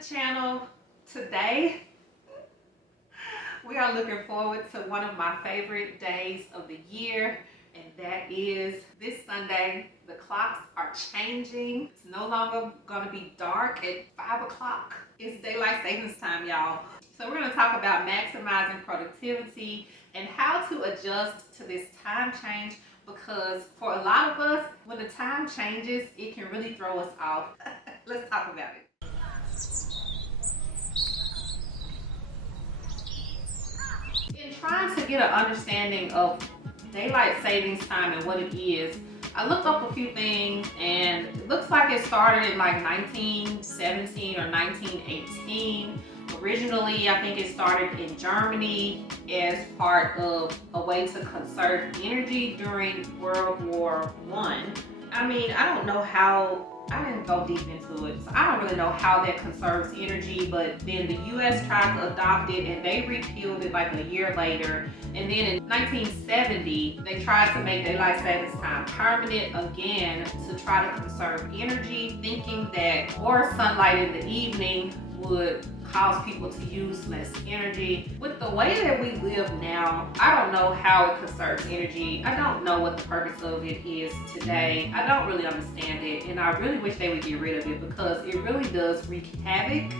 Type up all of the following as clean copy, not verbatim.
the channel. Today we are looking forward to one of my favorite days of the year, and that is this Sunday. The clocks are changing. It's no longer going to be dark at 5 o'clock. It's daylight savings time, y'all. So we're going to talk about maximizing productivity and how to adjust to this time change, because for a lot of us, when the time changes, it can really throw us off. Let's talk about it. In trying to get an understanding of daylight savings time and what it is, I looked up a few things, and it looks like it started in like 1917 or 1918. Originally, I think it started in Germany as part of a way to conserve energy during World War I. I mean, I don't know how, I didn't go deep into it, so I don't really know how that conserves energy, but then the US tried to adopt it and they repealed it like a year later. And then in 1970, they tried to make daylight savings time permanent again to try to conserve energy, thinking that more sunlight in the evening would cause people to use less energy. With the way that we live now, I don't know how it conserves energy. I don't know what the purpose of it is today. I don't really understand it, and I really wish they would get rid of it, because it really does wreak havoc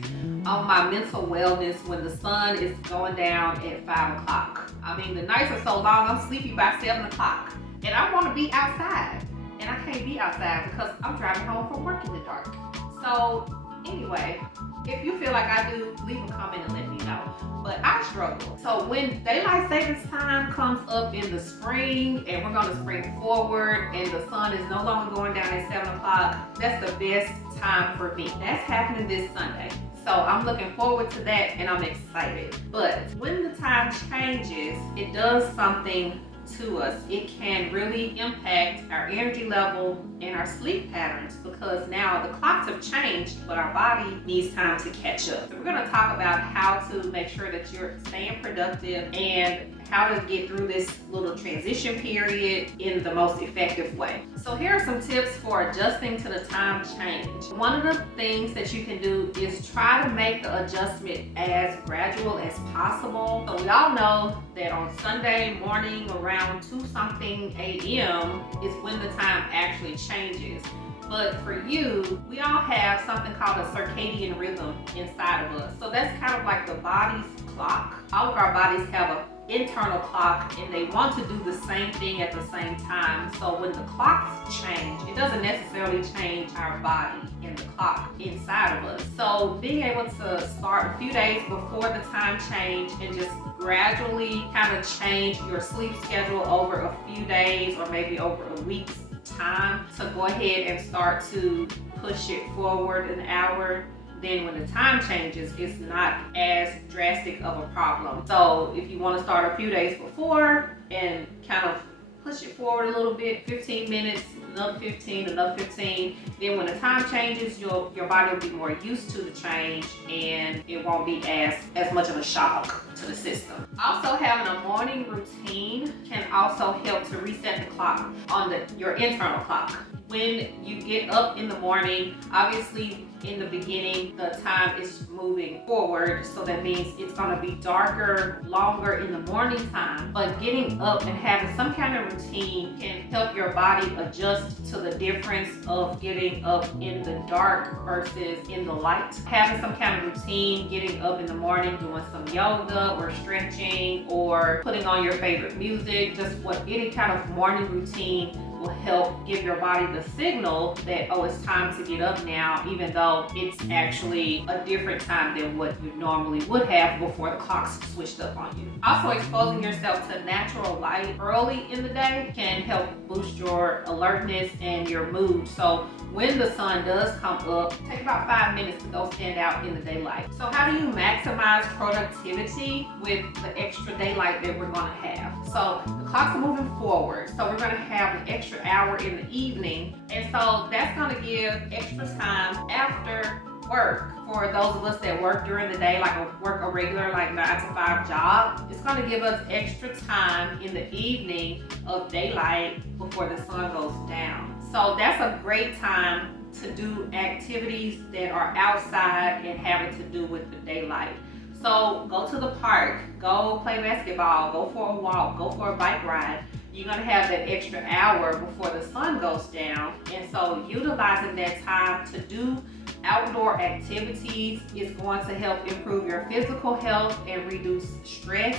on my mental wellness when the sun is going down at 5 o'clock. I mean, the nights are so long, I'm sleepy by 7 o'clock, and I want to be outside, and I can't be outside because I'm driving home from work in the dark. So anyway, if you feel like I do, leave a comment and let me know. But I struggle. So when daylight savings time comes up in the spring, and we're going to spring forward, and the sun is no longer going down at 7 o'clock, that's the best time for me. That's happening this Sunday. So I'm looking forward to that, and I'm excited. But when the time changes, it does something to us. It can really impact our energy level and our sleep patterns, because now the clocks have changed, but our body needs time to catch up. So we're going to talk about how to make sure that you're staying productive and how to get through this little transition period in the most effective way. So here are some tips for adjusting to the time change. One of the things that you can do is try to make the adjustment as gradual as possible. So we all know that on Sunday morning around 2-something a.m. is when the time actually changes. But for you, we all have something called a circadian rhythm inside of us. So that's kind of like the body's clock. All of our bodies have an internal clock, and they want to do the same thing at the same time. So when the clocks change, it doesn't necessarily change our body and the clock inside of us. So being able to start a few days before the time change and just gradually kind of change your sleep schedule over a few days or maybe over a week's time to go ahead and start to push it forward an hour. Then when the time changes, it's not as drastic of a problem. So if you want to start a few days before and kind of push it forward a little bit, 15 minutes, another 15, another 15, then when the time changes, your body will be more used to the change, and it won't be as much of a shock to the system. Also, having a morning routine can also help to reset the clock on your internal clock. When you get up in the morning, obviously in the beginning, the time is moving forward. So that means it's gonna be darker, longer in the morning time. But getting up and having some kind of routine can help your body adjust to the difference of getting up in the dark versus in the light. Having some kind of routine, getting up in the morning, doing some yoga or stretching or putting on your favorite music, just any kind of morning routine will help give your body the signal that, oh, it's time to get up now, even though it's actually a different time than what you normally would have before the clocks switched up on you. Also, exposing yourself to natural light early in the day can help boost your alertness and your mood. So when the sun does come up, take about 5 minutes to go stand out in the daylight. So how do you maximize productivity with the extra daylight that we're gonna have? So the clocks are moving forward, so we're gonna have an extra hour in the evening, and so that's going to give extra time after work for those of us that work during the day, like work a regular 9-to-5 job. It's going to give us extra time in the evening of daylight before the sun goes down. So that's a great time to do activities that are outside and having to do with the daylight. So go to the park, go play basketball, go for a walk, go for a bike ride. You're gonna have that extra hour before the sun goes down. And so utilizing that time to do outdoor activities is going to help improve your physical health and reduce stress.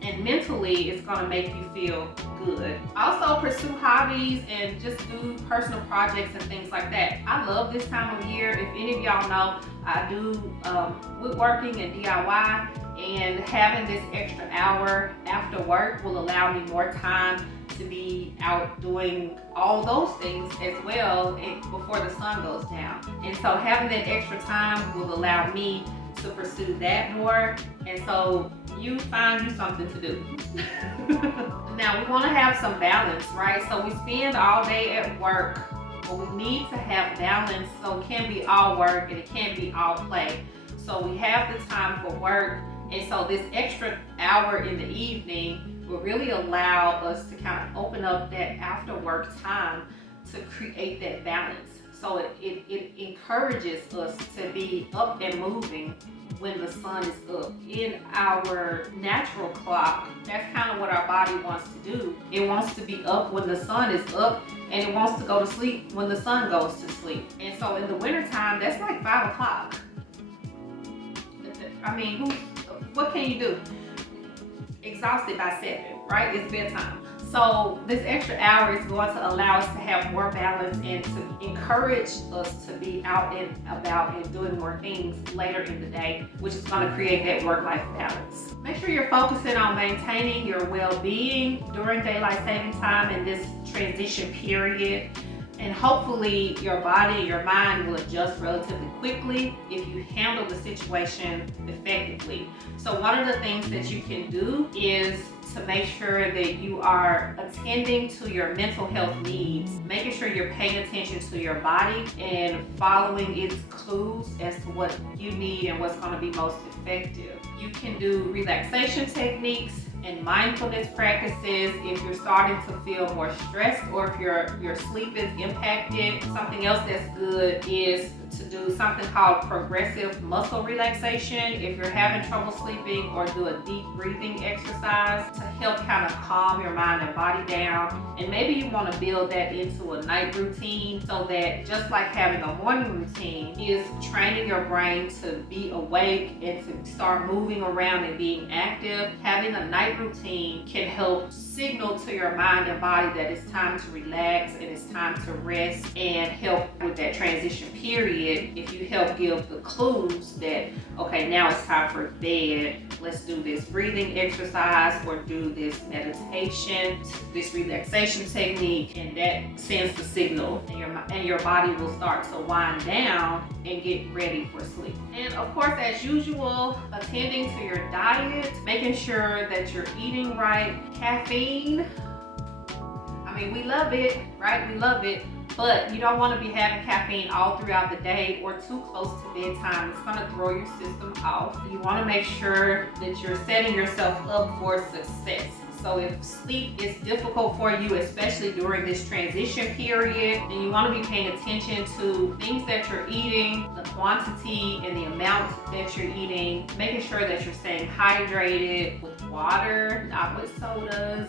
And mentally, it's gonna make you feel good. Also pursue hobbies and just do personal projects and things like that. I love this time of year. If any of y'all know, I do woodworking and DIY, and having this extra hour after work will allow me more time to be out doing all those things as well before the sun goes down. And so having that extra time will allow me to pursue that more, and so you find you something to do. Now we want to have some balance, right? So we spend all day at work, but we need to have balance, so it can't be all work and it can't be all play. So we have the time for work, and so this extra hour in the evening will really allow us to kind of open up that after work time to create that balance. So it encourages us to be up and moving when the sun is up. In our natural clock, that's kind of what our body wants to do. It wants to be up when the sun is up, and it wants to go to sleep when the sun goes to sleep. And so in the wintertime, that's like 5 o'clock. I mean, what can you do? Exhausted by 7, right? It's bedtime. So this extra hour is going to allow us to have more balance and to encourage us to be out and about and doing more things later in the day, which is going to create that work-life balance. Make sure you're focusing on maintaining your well-being during daylight saving time in this transition period. And hopefully your body and your mind will adjust relatively quickly if you handle the situation effectively. So one of the things that you can do is to make sure that you are attending to your mental health needs, making sure you're paying attention to your body and following its clues as to what you need and what's going to be most effective. You can do relaxation techniques and mindfulness practices if you're starting to feel more stressed or if your sleep is impacted. Something else that's good is to do something called progressive muscle relaxation if you're having trouble sleeping, or do a deep breathing exercise to help kind of calm your mind and body down. And maybe you want to build that into a night routine, so that just like having a morning routine is training your brain to be awake and to start moving around and being active, having a night routine can help signal to your mind and body that it's time to relax and it's time to rest, and help with that transition period. If you help give the clues that, okay, now it's time for bed, let's do this breathing exercise or do this meditation, this relaxation technique, and that sends the signal, and your body will start to wind down and get ready for sleep. And of course, as usual, attending to your diet, making sure that you're eating right. Caffeine, I mean, we love it, right? We love it, but you don't want to be having caffeine all throughout the day or too close to bedtime. It's going to throw your system off. You want to make sure that you're setting yourself up for success. So if sleep is difficult for you, especially during this transition period, then you want to be paying attention to things that you're eating, the quantity and the amount that you're eating, making sure that you're staying hydrated with water, not with sodas,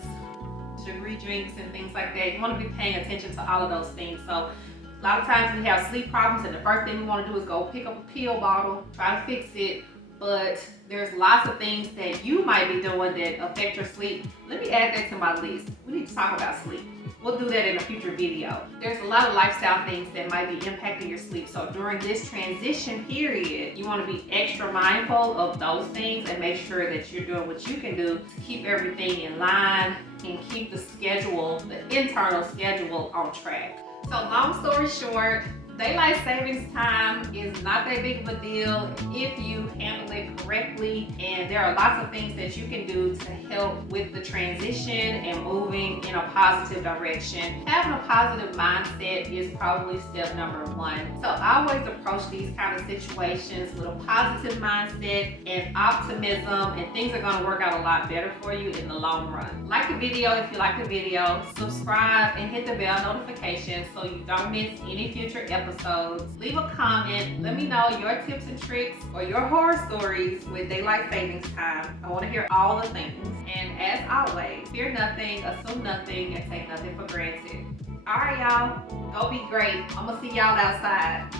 sugary drinks and things like that. You want to be paying attention to all of those things. So a lot of times we have sleep problems, and the first thing we want to do is go pick up a pill bottle, try to fix it. But there's lots of things that you might be doing that affect your sleep. Let me add that to my list. We need to talk about sleep. We'll do that in a future video. There's a lot of lifestyle things that might be impacting your sleep. So during this transition period, you want to be extra mindful of those things and make sure that you're doing what you can do to keep everything in line and keep the schedule, the internal schedule, on track. So long story short, daylight savings time is not that big of a deal if you handle it correctly, and there are lots of things that you can do to help with the transition and moving in a positive direction. Having a positive mindset is probably step number one. So I always approach these kind of situations with a positive mindset and optimism, and things are going to work out a lot better for you in the long run. Like the video if you like the video, subscribe and hit the bell notification so you don't miss any future episodes. Leave a comment, let me know your tips and tricks or your horror stories with daylight savings time. I want to hear all the things. And as always, fear nothing, assume nothing, and take nothing for granted. Alright y'all, go be great. I'm gonna see y'all outside.